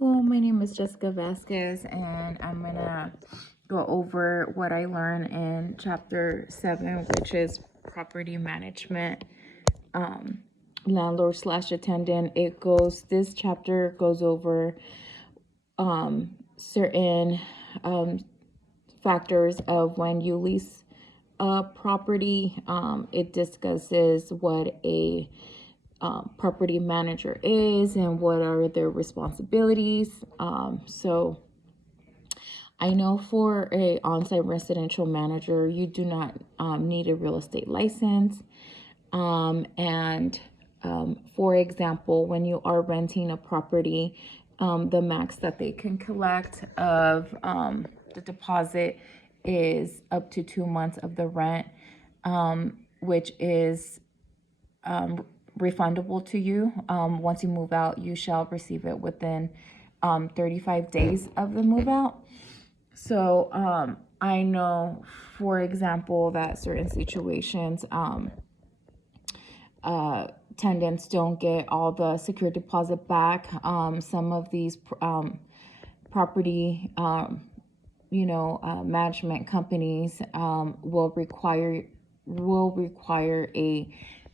Hello, my name is Jessica Vasquez, and I'm gonna go over what I learned in chapter 7, which is property management, landlord slash attendant. This chapter goes over certain factors of when you lease a property. It discusses what a property manager is and what are their responsibilities. So I know for a on-site residential manager, you do not need a real estate license. And for example, when you are renting a property, the max that they can collect of the deposit is up to 2 months of the rent, which is refundable to you. Once you move out, you shall receive it within 35 days of the move out. So I know, for example, that certain situations, tenants don't get all the secure deposit back. Some of these property, management companies will require a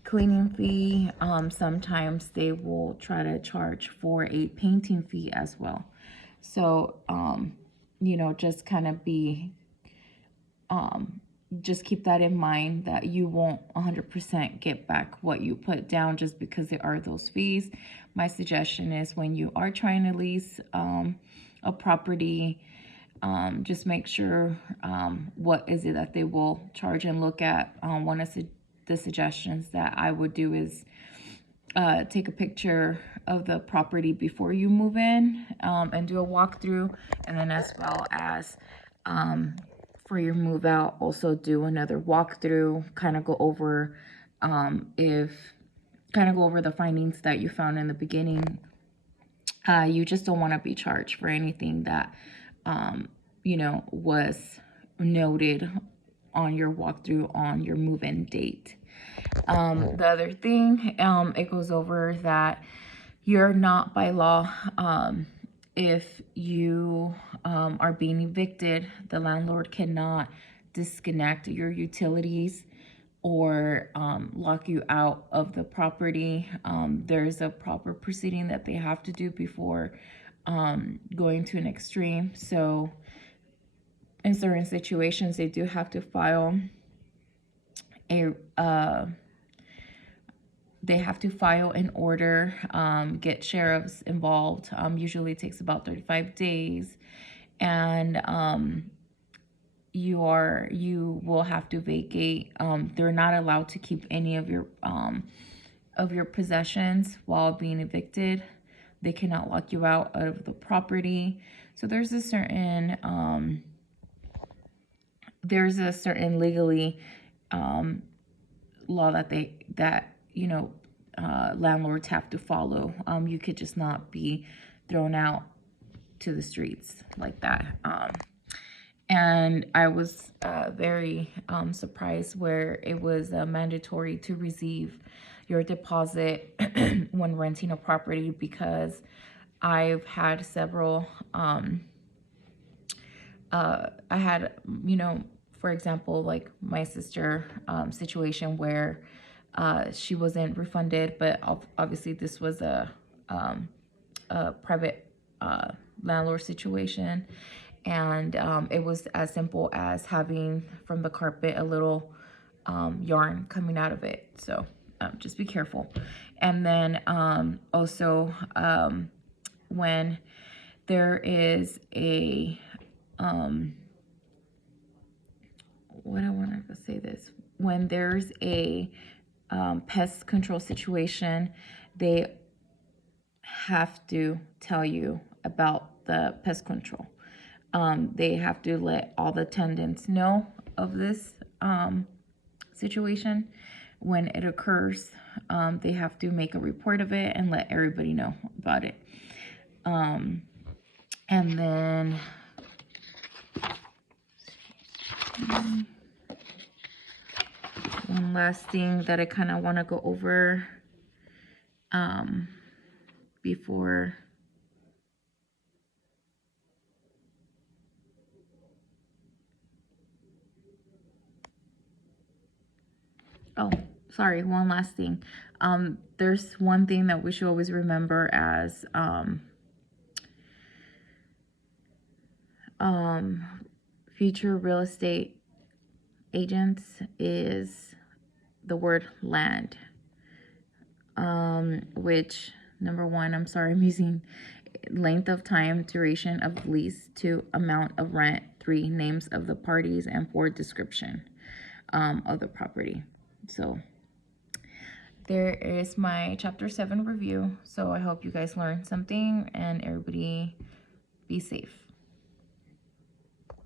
cleaning fee. Sometimes they will try to charge for a painting fee as well. So, just kind of just keep that in mind, that you won't 100% get back what you put down just because there are those fees. My suggestion is, when you are trying to lease a property, just make sure what is it that they will charge, and look at one of the suggestions that I would do is take a picture of the property before you move in, and do a walkthrough, and then as well as for your move out, also do another walkthrough, kind of go over the findings that you found in the beginning. You just don't want to be charged for anything that was noted on your walkthrough on your move-in date. The other thing, it goes over that you're not, by law, if you are being evicted, the landlord cannot disconnect your utilities or lock you out of the property. There's a proper proceeding that they have to do before going to an extreme. So in certain situations, they do have to file an order, get sheriffs involved. Usually it takes about 35 days, and you will have to vacate. They're not allowed to keep any of your possessions while being evicted. They cannot lock you out of the property. So there's a certain legally law that landlords have to follow. You could just not be thrown out to the streets like that. And I was very surprised where it was mandatory to receive your deposit when renting a property, because I've had several for example, like my sister situation where she wasn't refunded, but obviously this was a private landlord situation, and it was as simple as having from the carpet a little yarn coming out of it. So just be careful. And then also when there is a when there's a pest control situation, they have to tell you about the pest control. They have to let all the tenants know of this situation. When it occurs, they have to make a report of it and let everybody know about it. And then one last thing that I kind of want to go over before Oh, sorry, one last thing. There's one thing that we should always remember as future real estate agents is the word land. Which, number one, I'm sorry, I'm using length of time, duration of lease, 2, amount of rent, 3, names of the parties, and 4, description of the property. So there is my chapter 7 review. So I hope you guys learned something, and everybody be safe.